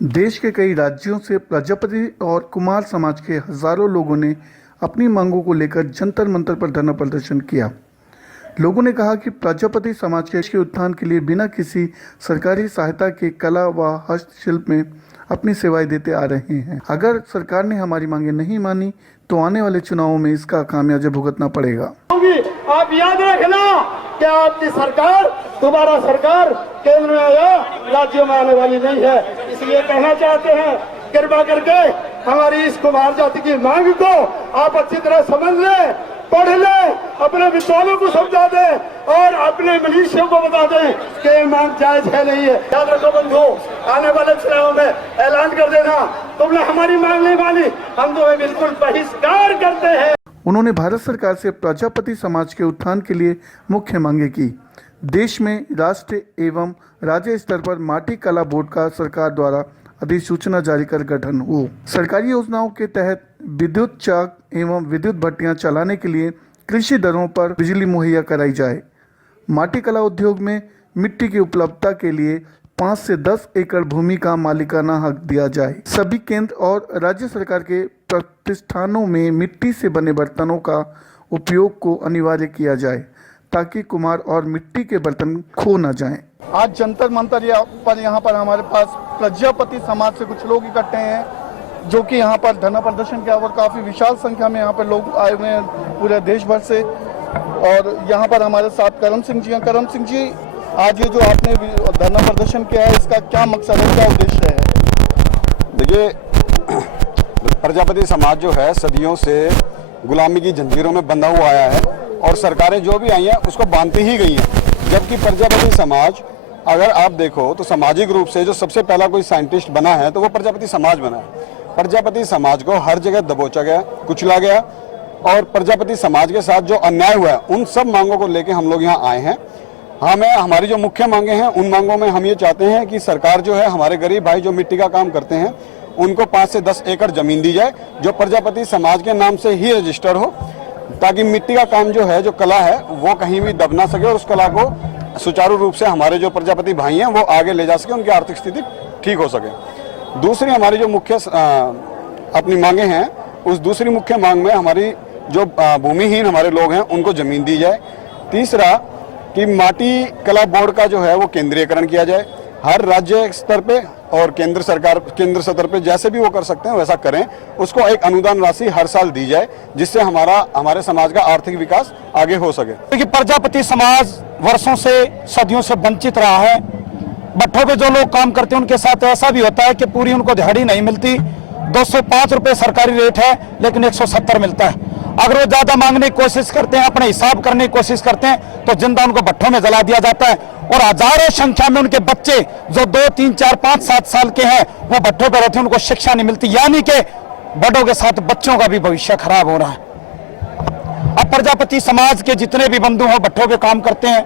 देश के कई राज्यों से प्रजापति और कुमार समाज के हजारों लोगों ने अपनी मांगों को लेकर जंतर मंतर पर धरना प्रदर्शन किया। लोगों ने कहा कि प्रजापति समाज के उत्थान के लिए बिना किसी सरकारी सहायता के कला व हस्तशिल्प में अपनी सेवाएं देते आ रहे हैं। अगर सरकार ने हमारी मांगे नहीं मानी तो आने वाले चुनावों में इसका खामियाजा भुगतना पड़ेगा। आप याद रखना कि आपकी सरकार दोबारा सरकार केंद्र में या राज्यों में आने वाली नहीं है। इसलिए कहना चाहते हैं, कृपा करके हमारी इस कुमार जाति की मांग को आप अच्छी तरह समझ लें, पढ़ लें, अपने विद्वानों को समझा दें और अपने मनीषियों को बता दें कि मांग जायज है नहीं है। याद रखो बंधु, आने वाले चुनाव में ऐलान कर देना, तुमने हमारी मांग नहीं मानी, हम तुम्हें बिल्कुल बहिष्कार करते हैं। उन्होंने भारत सरकार से प्रजापति समाज के उत्थान के लिए मुख्य मांगे की। देश में राष्ट्रीय एवं राज्य स्तर पर माटी कला बोर्ड का सरकार द्वारा अधिसूचना जारी कर गठन हो। सरकारी योजनाओं के तहत विद्युत चाक एवं विद्युत भट्टियां चलाने के लिए कृषि दरों पर बिजली मुहैया कराई जाए। माटी कला उद्योग में मिट्टी की उपलब्धता के लिए 5 से 10 एकड़ भूमि का मालिकाना हक दिया जाए। सभी केंद्र और राज्य सरकार के प्रतिष्ठानों में मिट्टी से बने बर्तनों का उपयोग को अनिवार्य किया जाए ताकि कुम्हार और मिट्टी के बर्तन खो न जाएं। आज जंतर मंतर यहाँ पर हमारे पास प्रजापति समाज से कुछ लोग इकट्ठे हैं जो कि यहाँ पर धरना प्रदर्शन किया और काफ़ी विशाल संख्या में यहाँ पर लोग आए हुए हैं पूरे देश भर से। और यहाँ पर हमारे साथ करम सिंह जी हैं। करम सिंह जी, आज ये जो आपने धरना प्रदर्शन किया है, इसका क्या मकसद है, क्या उद्देश्य है? देखिए, प्रजापति समाज जो है सदियों से गुलामी की जंजीरों में बंधा हुआ आया है और सरकारें जो भी आई हैं उसको बांधती ही गई हैं। जबकि प्रजापति समाज, अगर आप देखो तो सामाजिक रूप से जो सबसे पहला कोई साइंटिस्ट बना है तो वो प्रजापति समाज बना है। प्रजापति समाज को हर जगह दबोचा गया, कुचला गया और प्रजापति समाज के साथ जो अन्याय हुआ है उन सब मांगों को लेकर हम लोग यहाँ आए हैं। हमारी जो मुख्य मांगे हैं उन मांगों में हम ये चाहते हैं कि सरकार जो है हमारे गरीब भाई जो मिट्टी का काम करते हैं उनको 5 से 10 एकड़ जमीन दी जाए जो प्रजापति समाज के नाम से ही रजिस्टर हो, ताकि मिट्टी का काम जो है, जो कला है, वो कहीं भी दब ना सके और उस कला को सुचारू रूप से हमारे जो प्रजापति भाई हैं वो आगे ले जा सके, उनकी आर्थिक स्थिति ठीक हो सके। दूसरी हमारी जो मुख्य अपनी मांगे हैं, उस दूसरी मुख्य मांग में हमारी जो भूमिहीन हमारे लोग हैं उनको जमीन दी जाए। तीसरा कि माटी कला बोर्ड का जो है वो केंद्रीयकरण किया जाए। हर राज्य स्तर पे और केंद्र स्तर पे जैसे भी वो कर सकते हैं वैसा करें। उसको एक अनुदान राशि हर साल दी जाए जिससे हमारे समाज का आर्थिक विकास आगे हो सके। क्योंकि प्रजापति समाज वर्षों से, सदियों से वंचित रहा है। भट्ठों पे जो लोग काम करते हैं उनके साथ ऐसा भी होता है कि पूरी उनको दिहाड़ी नहीं मिलती। 205 रुपये सरकारी रेट है लेकिन 170 मिलता है। अगर वो ज्यादा मांगने की कोशिश करते हैं, अपने हिसाब करने की कोशिश करते हैं तो जिंदा उनको भट्ठों में जला दिया जाता है। और हजारों संख्या में उनके बच्चे जो 2, 3, 4, 5, 7 साल के हैं वो भट्ठों पर रहते हैं, उनको शिक्षा नहीं मिलती। यानी कि बड़ों के साथ बच्चों का भी भविष्य खराब हो रहा है। अब प्रजापति समाज के जितने भी बंधु हैं भट्ठों पे काम करते हैं,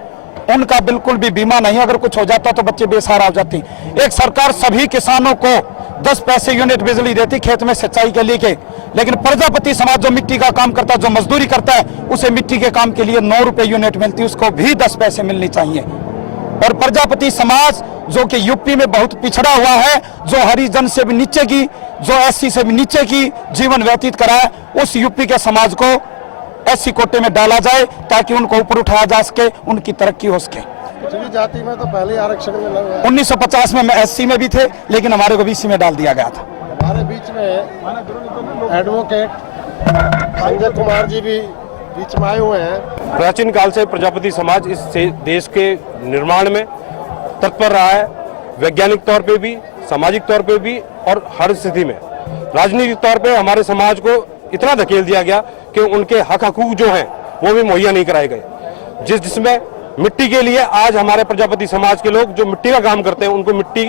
उनका बिल्कुल भी बीमा नहीं। अगर कुछ हो जाता तो बच्चे बेसहारा हो जाते। एक सरकार सभी किसानों को 10 पैसे यूनिट बिजली देती खेत में सिंचाई के लिए, लेकिन प्रजापति समाज जो मिट्टी का काम करता है, जो मजदूरी करता है, उसे मिट्टी के काम के लिए 9 रुपए यूनिट मिलती है, उसको भी 10 पैसे मिलनी चाहिए। और प्रजापति समाज जो कि यूपी में बहुत पिछड़ा हुआ है, जो हरिजन से भी नीचे की, जो एससी से भी नीचे की जीवन व्यतीत करा है, उस यूपी के समाज को एससी कोटे में डाला जाए ताकि उनको ऊपर उठाया जा सके, उनकी तरक्की हो सके। जाति में तो पहले आरक्षण मिला हुआ है। 1950 में एससी में भी थे लेकिन हमारे को बीसी में डाल दिया गया था। हमारे बीच में एडवोकेट संजय कुमार जी भी बीच में आए हुए हैं। प्राचीन काल से प्रजापति समाज इस देश के निर्माण में तत्पर रहा है, वैज्ञानिक तौर पे भी, सामाजिक तौर पे भी और हर स्थिति में। राजनीतिक तौर पे हमारे समाज को इतना धकेल दिया गया कि उनके हक हकूक जो हैं वो भी मुहैया नहीं कराए गए। जिसमें मिट्टी के लिए आज हमारे प्रजापति समाज के लोग जो मिट्टी का काम करते हैं उनको मिट्टी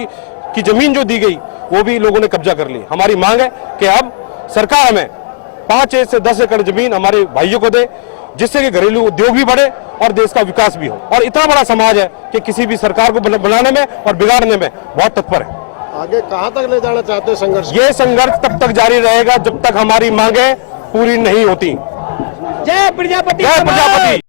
की जमीन जो दी गई वो भी लोगों ने कब्जा कर ली। हमारी मांग है कि अब सरकार हमें 5 से 10 एकड़ जमीन हमारे भाइयों को दे, जिससे कि घरेलू उद्योग भी बढ़े और देश का विकास भी हो। और इतना बड़ा समाज है कि किसी भी सरकार को बनाने में और बिगाड़ने में बहुत तत्पर है। आगे कहां तक ले जाना चाहते हैं संघर्ष? ये संघर्ष तब तक जारी रहेगा जब तक हमारी मांगे पूरी नहीं होती। जय प्रजापति। जय प्रजापति।